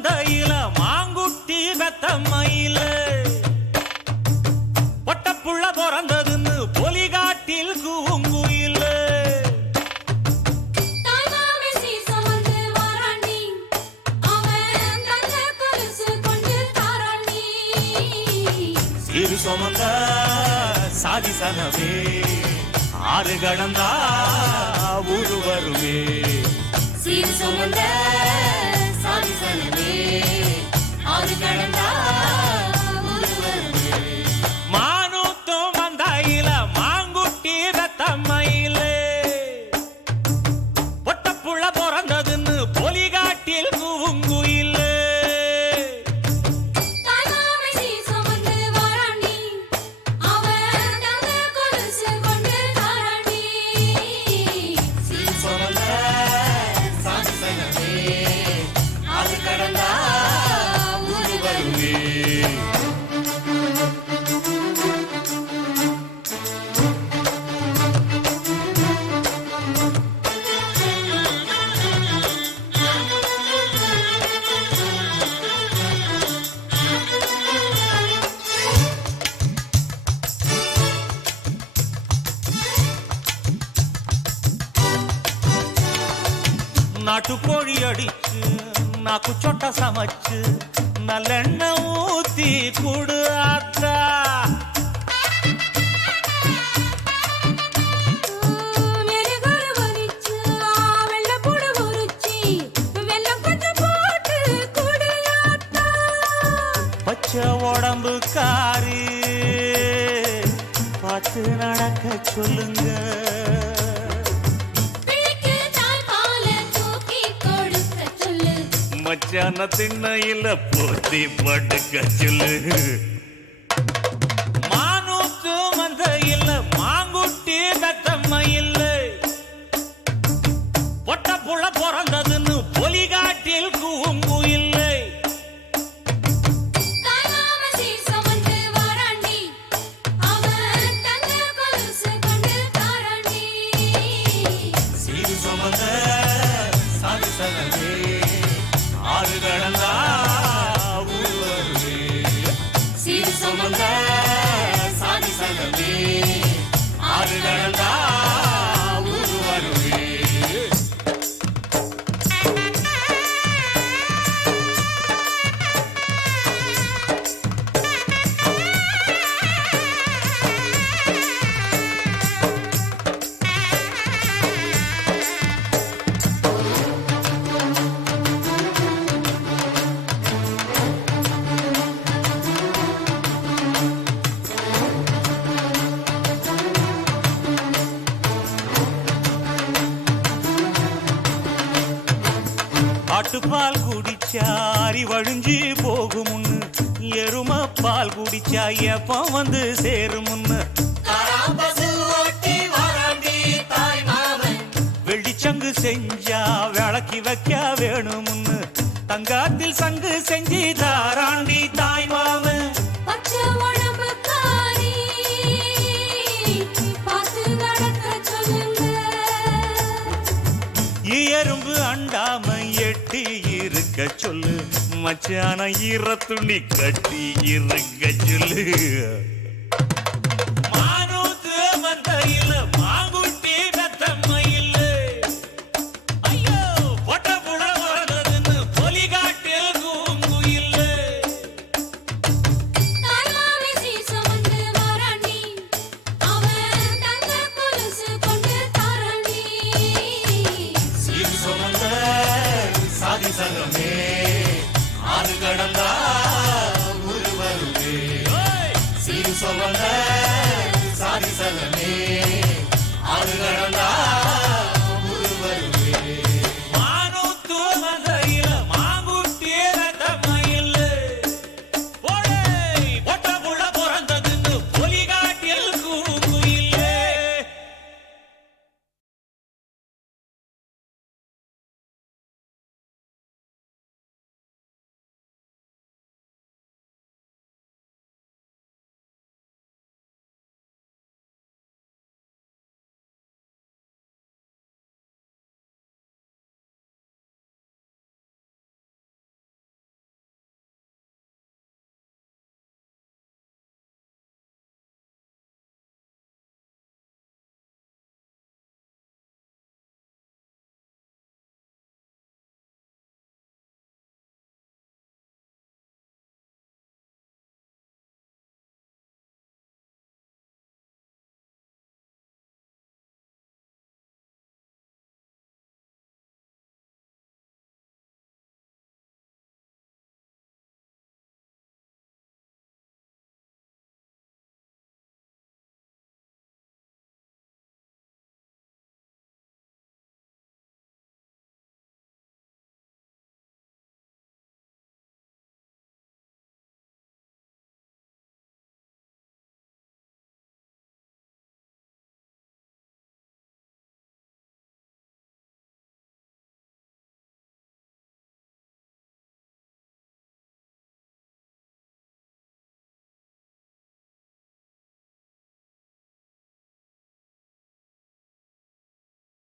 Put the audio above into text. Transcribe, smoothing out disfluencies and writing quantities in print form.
மந்தையில மாங்குட்டி வெத்தம்மையில பொட்டப்புள்ள பிறந்ததுன்னு பொலிகாட்டில் கூங்குயில சிறு சுமந்த சாதி சனவே ஆறு கடந்தா ஊரு வருமே சீர் சுமந்த சாதி சனவே ஆறு கடந்தா ஊரு வருமே மானூத்தும் மந்தையில மாங்குட்டி வெத்தம்மையில பொட்டப்புள்ள பிறந்ததுன்னு பொலிகாட்டில் கூங்குயில நாட்டுக்கோழி அடிச்சு நாக்கு சொட்ட சமைச்சு நல்லெண்ணெய் ஊத்தி குடு ஆத்தா பச்சை உடம்பு காரி பார்த்து நடக்க சொல்லுங்க மச்சான திண்ணையில போத்தி படுக்க சொல்லு மானூத்து மந்தையில மாங்குட்டி வெத்தம்மையில பொட்டப்புள்ள பிறந்ததுன்னு பொலிகாட்டில் கூங்குயில்லை சாதி சனவே ஆறு கடந்தா ஊரு வருவே ஆட்டுப்பால் குடிச்சா அறிவழிஞ்சு போகுமுன்னு எரும பால் குடிச்சா எப்ப வந்து சேருமுன்னு வெள்ளிச்சங்கு செஞ்சா விளக்கி வைக்க வேணுமுன்னு தங்காத்தில் சங்கு செஞ்சு தாராண்டி தாய் மாமன் எறும்பு அண்டாம எட்டி இருக்க சொல்லு மச்சான ஈர துணி கட்டி இருக்க சொல்லு மானூத்து மந்தையில மாங்குட்டி வெத்தம்மையில ஐயோ பொட்டப்புள்ள பிறந்ததுன்னு பொலிகாட்டில் கூங்குயில்ல சாதி சனமே ஆறு கடந்தா ஊரு வருவே சீர் சுமந்த சாதி சனமே